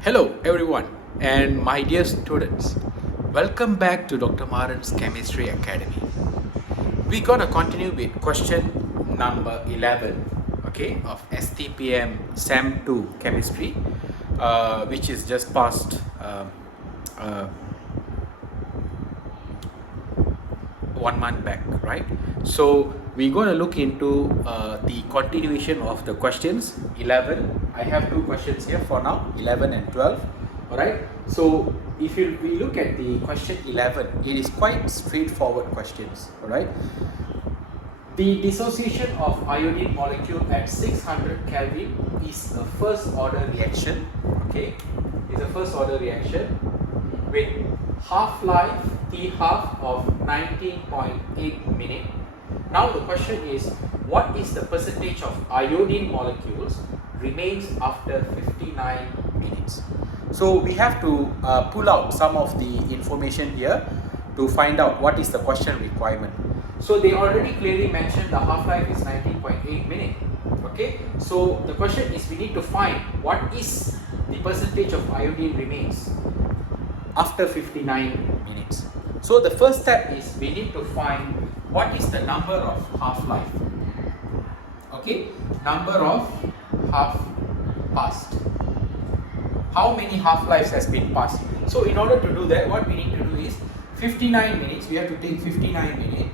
Hello everyone and my dear students, welcome back to Dr. Maran's Chemistry Academy. We're gonna continue with question number 11, okay, of STPM SAM 2 Chemistry, which is just past uh, 1 month back, right? So we're going to look into the continuation of the questions 11. I have two questions here for now, 11 and 12. All right. So if we look at the question 11, it is quite straightforward questions. All right. The dissociation of iodine molecule at 600 Kelvin is a first order reaction. Okay, is a first order reaction with half-life T half of 19.8 minutes. Now the question is, what is the percentage of iodine molecules remains after 59 minutes? So we have to pull out some of the information here to find out what is the question requirement. So they already clearly mentioned the half-life is 19.8 minutes. Okay, so the question is we need to find what is the percentage of iodine remains after 59 minutes. So the first step is we need to find what is the number of half-life. Okay, number of half passed. How many half-lives has been passed? So in order to do that, what we need to do is 59 minutes, we have to take 59 minutes,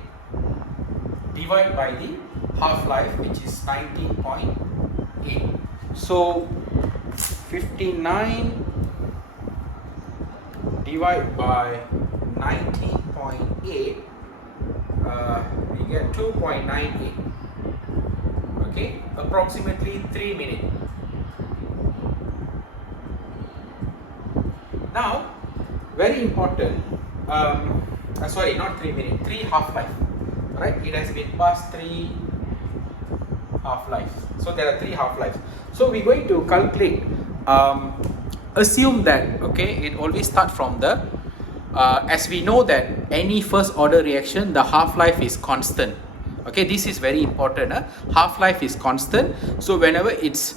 divide by the half-life, which is 19.8. So 59 divide by 19.8, we get 2.98. Okay, approximately 3 minutes. Now, very important, sorry, not 3 minutes, 3 half-life, right? It has been passed 3 half-lives. So there are 3 half-lives. So we're going to calculate, assume that, okay, it always starts from the, as we know that any first order reaction, the half-life is constant. Okay, this is very important. Half-life is constant. So whenever it's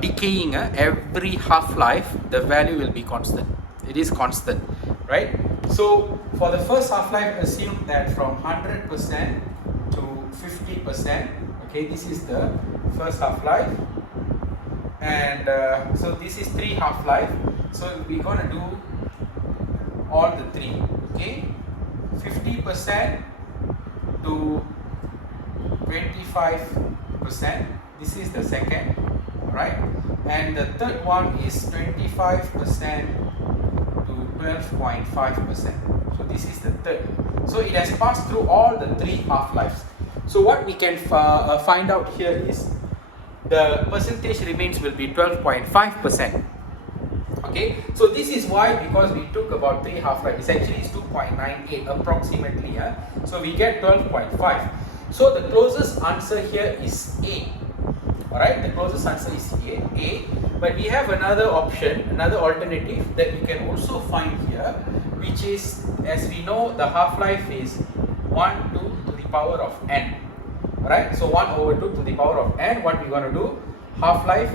decaying, every half-life, the value will be constant. It is constant, right? So for the first half-life, assume that from 100% to 50%. Okay, this is the first half-life. And so this is 3 half-life. So we're going to do all the 3. Okay, 50% to 25%. This is the second, right? And the third one is 25% to 12.5%. So this is the third. So it has passed through all the 3 half-lives. So what we can find out here is the percentage remains will be 12.5%. Okay, so this is why, because we took about 3 half-life, it's actually 2.98 approximately. So we get 12.5. So the closest answer here is A. Alright, the closest answer is A. But we have another option, another alternative that we can also find here, which is, as we know, the half-life is 1 to the power of n. Alright, so 1 over 2 to the power of n. What we're going to do, half-life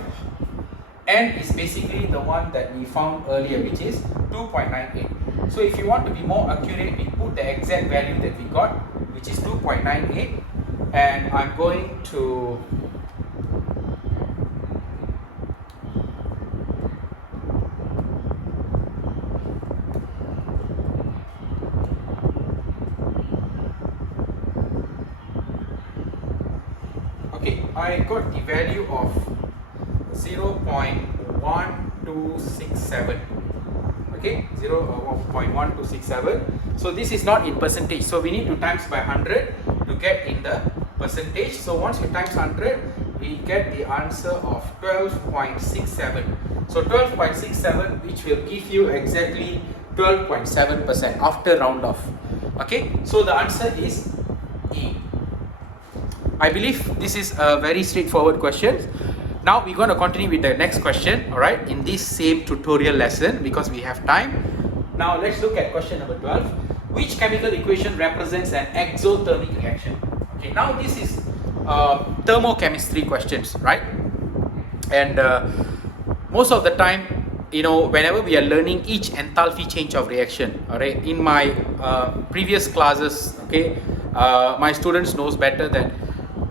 n is basically the one that we found earlier, which is 2.98. So if you want to be more accurate, we put the exact value that we got, which is 2.98, and I'm going to I got the value of 0.1267. Okay, 0.1267. So this is not in percentage. So we need to times by 100 to get in the percentage. So once you times 100, we get the answer of 12.67. So 12.67, which will give you exactly 12.7% after round off. Okay, so the answer is E. I believe this is a very straightforward question. Now we're going to continue with the next question, alright, in this same tutorial lesson because we have time. Now let's look at question number 12. Which chemical equation represents an exothermic reaction? Okay, now this is thermochemistry questions, right? And most of the time whenever we are learning each enthalpy change of reaction, all right, in my previous classes, okay, my students knows better that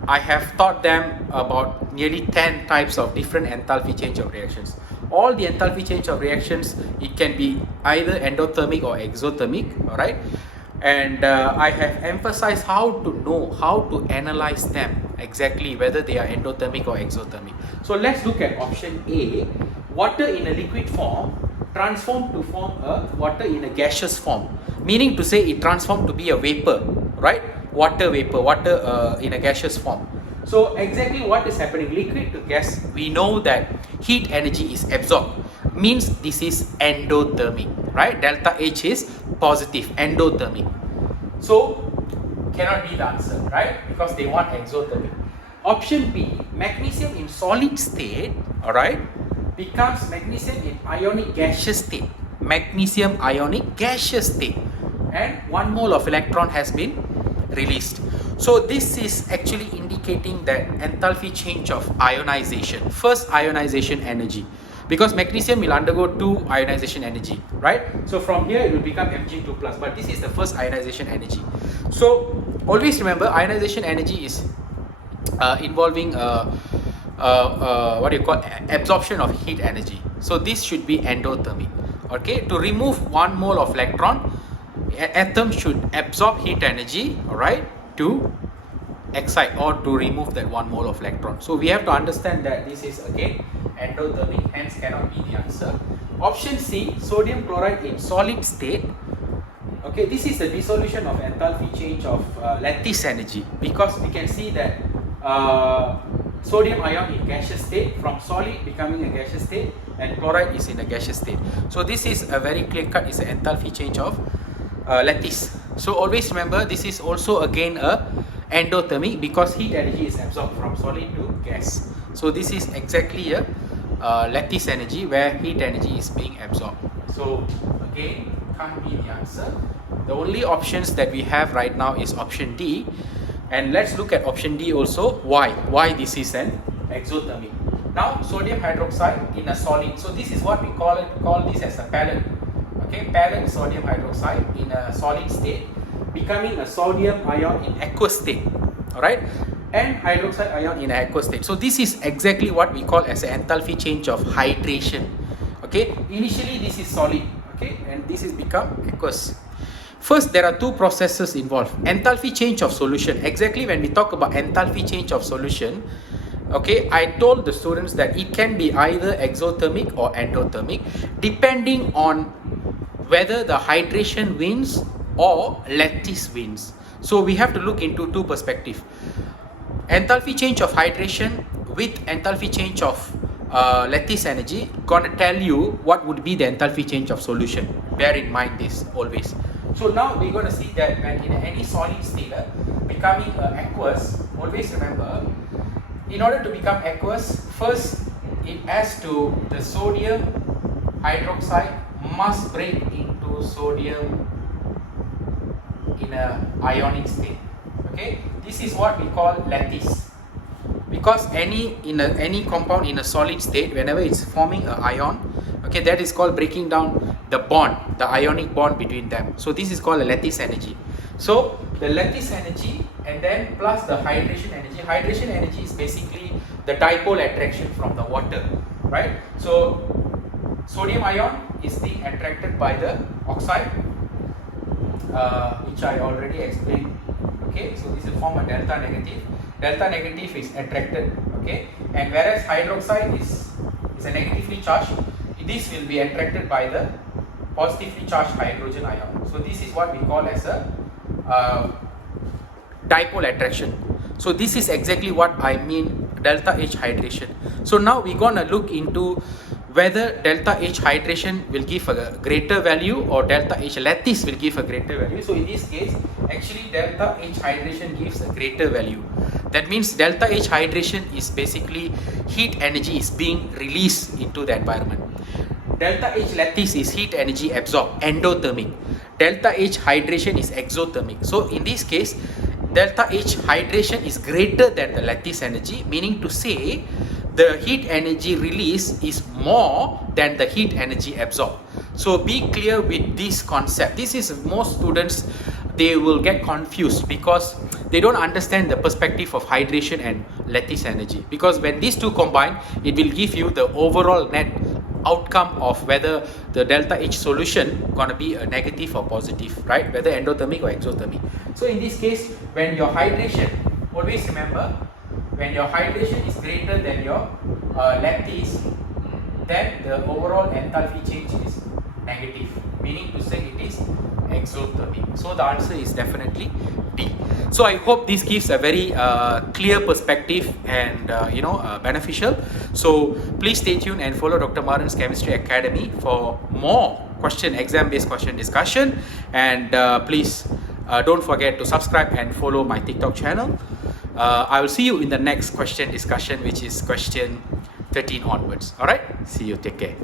I have taught them about nearly 10 types of different enthalpy change of reactions. All the enthalpy change of reactions, it can be either endothermic or exothermic, all right, and I have emphasized how to analyze them exactly, whether they are endothermic or exothermic. So let's look at option A. Water in a liquid form transformed to form a water in a gaseous form, meaning to say it transformed to be a vapor, right? Water vapor, water in a gaseous form. So exactly what is happening, liquid to gas, we know that heat energy is absorbed, means this is endothermic, right? Delta H is positive, endothermic. So cannot be the answer, right? Because they want exothermic. Option B, magnesium in solid state, all right, becomes magnesium in ionic gaseous state. Magnesium ionic gaseous state, and 1 mole of electron has been released. So this is actually indicating that enthalpy change of ionization, first ionization energy, because magnesium will undergo 2 ionization energy, right? So from here it will become Mg2+, but this is the first ionization energy. So always remember, ionization energy is involving what do you call, absorption of heat energy. So this should be endothermic. Okay, to remove 1 mole of electron, atom should absorb heat energy, all right, to excite or to remove that 1 mole of electron. So we have to understand that this is again endothermic, hence cannot be the answer. Option C, sodium chloride in solid state. Okay, this is the dissolution of enthalpy change of lattice energy, because we can see that sodium ion in gaseous state, from solid becoming a gaseous state, and chloride is in a gaseous state. So this is a very clear cut, is an enthalpy change of lattice. So always remember, this is also again a endothermic, because heat energy is absorbed from solid to gas. So this is exactly a lattice energy where heat energy is being absorbed. So again, can't be the answer. The only options that we have right now is option D. And let's look at option D also. Why this is an exothermic. Now sodium hydroxide in a solid. So this is what we call this as a pellet. Okay, pellet sodium hydroxide in a solid state, becoming a sodium ion in aqueous state. Alright, and hydroxide ion in aqueous state. So this is exactly what we call as an enthalpy change of hydration. Okay, initially this is solid, okay, and this is become aqueous. First, there are 2 processes involved. Enthalpy change of solution. Exactly when we talk about enthalpy change of solution, okay, I told the students that it can be either exothermic or endothermic, depending on whether the hydration wins or lattice wins. So we have to look into 2 perspectives. Enthalpy change of hydration with enthalpy change of lattice energy gonna tell you what would be the enthalpy change of solution. Bear in mind this always. So now we're going to see that when in any solid state becoming aqueous, always remember, in order to become aqueous, first it has to, the sodium hydroxide must break into sodium in a ionic state. Okay, this is what we call lattice, because any compound in a solid state, whenever it's forming an ion, okay, that is called breaking down the bond, the ionic bond between them. So this is called a lattice energy. So the lattice energy and then plus the hydration energy. Hydration energy is basically the dipole attraction from the water, right? So sodium ion is being attracted by the oxide, which I already explained. Okay, so this will form a delta negative. Delta negative is attracted, okay, and whereas hydroxide is a negatively charged, this will be attracted by the positively charged hydrogen ion. So this is what we call as a dipole attraction. So this is exactly what I mean delta H hydration. So now we're gonna look into whether delta H hydration will give a greater value or delta H lattice will give a greater value. So in this case, actually delta H hydration gives a greater value. That means delta H hydration is basically heat energy is being released into the environment. Delta H lattice is heat energy absorbed, endothermic. Delta H hydration is exothermic. So in this case, delta H hydration is greater than the lattice energy, meaning to say the heat energy release is more than the heat energy absorbed. So be clear with this concept. This is most students, they will get confused because they don't understand the perspective of hydration and lattice energy. Because when these two combine, it will give you the overall net outcome of whether the delta H solution gonna be a negative or positive, right? Whether endothermic or exothermic. So in this case, when your hydration, always remember, when your hydration is greater than your lattice, then the overall enthalpy change is negative, meaning to say it is exothermic. So the answer is definitely D. So I hope this gives a very clear perspective and beneficial. So please stay tuned and follow Dr. Maran's Chemistry Academy for more exam-based question discussion. And please don't forget to subscribe and follow my TikTok channel. I will see you in the next question discussion, which is question 13 onwards. All right, see you, take care.